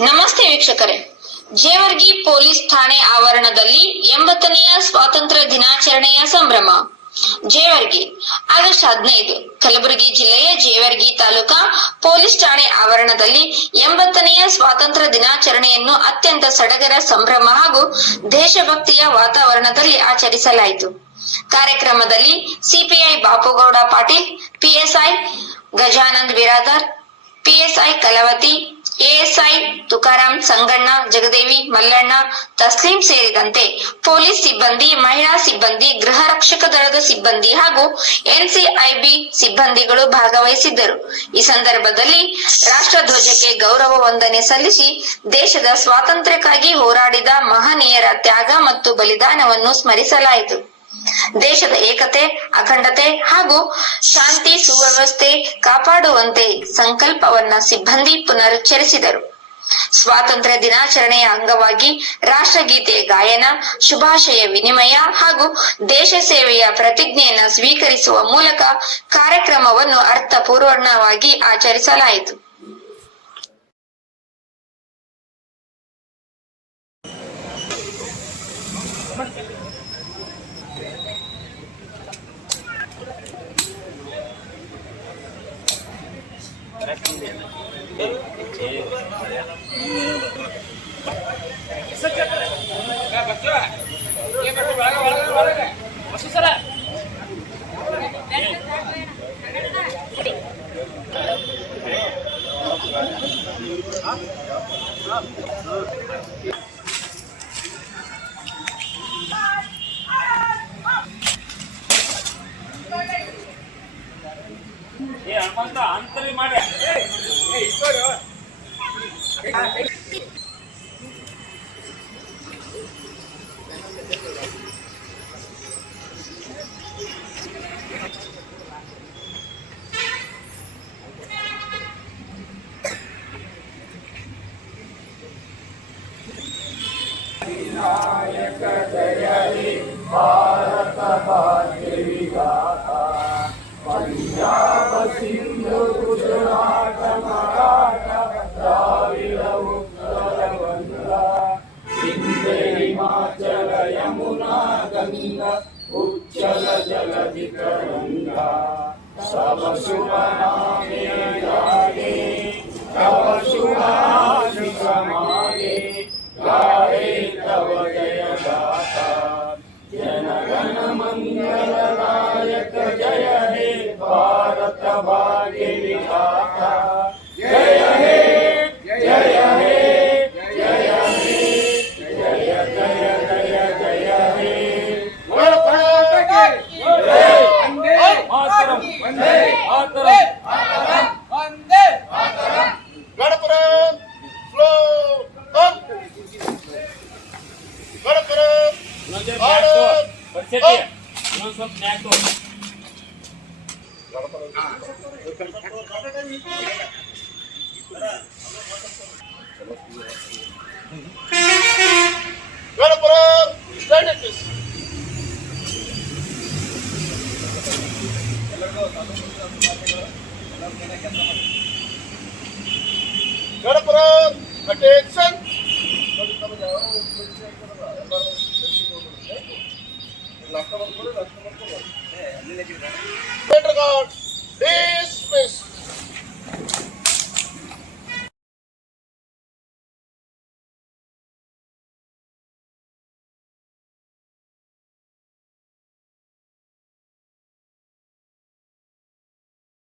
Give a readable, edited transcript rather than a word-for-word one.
ನಮಸ್ತೆ ವೀಕ್ಷಕರೇ, ಜೇವರ್ಗಿ ಪೊಲೀಸ್ ಠಾಣೆ ಆವರಣದಲ್ಲಿ 80ನೆಯ ಸ್ವಾತಂತ್ರ್ಯ ದಿನಾಚರಣೆಯ ಸಂಭ್ರಮ. ಜೇವರ್ಗಿ ಆಗಸ್ಟ್ 15 ಕಲಬುರಗಿ ಜಿಲ್ಲೆಯ ಜೇವರ್ಗಿ ತಾಲೂಕಾ ಪೊಲೀಸ್ ಠಾಣೆ ಆವರಣದಲ್ಲಿ 80ನೆಯ ಸ್ವಾತಂತ್ರ್ಯ ದಿನಾಚರಣೆಯನ್ನು ಅತ್ಯಂತ ಸಡಗರ ಸಂಭ್ರಮ ಹಾಗೂ ದೇಶಭಕ್ತಿಯ ವಾತಾವರಣದಲ್ಲಿ ಆಚರಿಸಲಾಯಿತು. ಕಾರ್ಯಕ್ರಮದಲ್ಲಿ CPI Bapugouda Patil, PSI Gajanand Biradar, PSI Kalavati, ASI Tukaram Sanganna, Jagadevi, Mallanna, Tasleem ಸೇರಿದಂತೆ ಪೊಲೀಸ್ ಸಿಬ್ಬಂದಿ, ಮಹಿಳಾ ಸಿಬ್ಬಂದಿ, ಗೃಹ ರಕ್ಷಕ ದಳದ ಸಿಬ್ಬಂದಿ ಹಾಗೂ ಎನ್ಸಿಐಬಿ ಸಿಬ್ಬಂದಿಗಳು ಭಾಗವಹಿಸಿದ್ದರು. ಈ ಸಂದರ್ಭದಲ್ಲಿ ರಾಷ್ಟ್ರ ಧ್ವಜಕ್ಕೆ ಗೌರವ ವಂದನೆ ಸಲ್ಲಿಸಿ ದೇಶದ ಸ್ವಾತಂತ್ರ್ಯಕ್ಕಾಗಿ ಹೋರಾಡಿದ ಮಹನೀಯರ ತ್ಯಾಗ ಮತ್ತು ಬಲಿದಾನವನ್ನು ಸ್ಮರಿಸಲಾಯಿತು. ದೇಶದ ಏಕತೆ, ಅಖಂಡತೆ ಹಾಗೂ ಶಾಂತಿ ಸುವ್ಯವಸ್ಥೆ ಕಾಪಾಡುವಂತೆ ಸಂಕಲ್ಪವನ್ನ ಸಿಬ್ಬಂದಿ ಪುನರುಚ್ಚರಿಸಿದರು. ಸ್ವಾತಂತ್ರ್ಯ ದಿನಾಚರಣೆಯ ಅಂಗವಾಗಿ ರಾಷ್ಟ್ರಗೀತೆ ಗಾಯನ, ಶುಭಾಶಯ ವಿನಿಮಯ ಹಾಗೂ ದೇಶ ಸೇವೆಯ ಪ್ರತಿಜ್ಞೆಯನ್ನ ಸ್ವೀಕರಿಸುವ ಮೂಲಕ ಕಾರ್ಯಕ್ರಮವನ್ನು ಅರ್ಥಪೂರ್ಣವಾಗಿ ಆಚರಿಸಲಾಯಿತು. विनायक जय हे भारत भाग्य विधाता, पंजाब सिंधु गुजरात मराठा द्राविड़ उत्कल बंगा, विंध्य हिमाचल यमुना गंगा उच्चल जलधि तरंगा, सब शुभ नामे जागे तव शुभाशिष मागे, गाये तव जय गाथा जन गण मंगल नायक जय हे भारत भाग्य विधाता, जय हे जय हे जय हे जय जय जय जय हे बोलो Karnataka Vande Mataram, Vande Mataram, Vande Mataram, गणपुरम slow attention. Dismiss.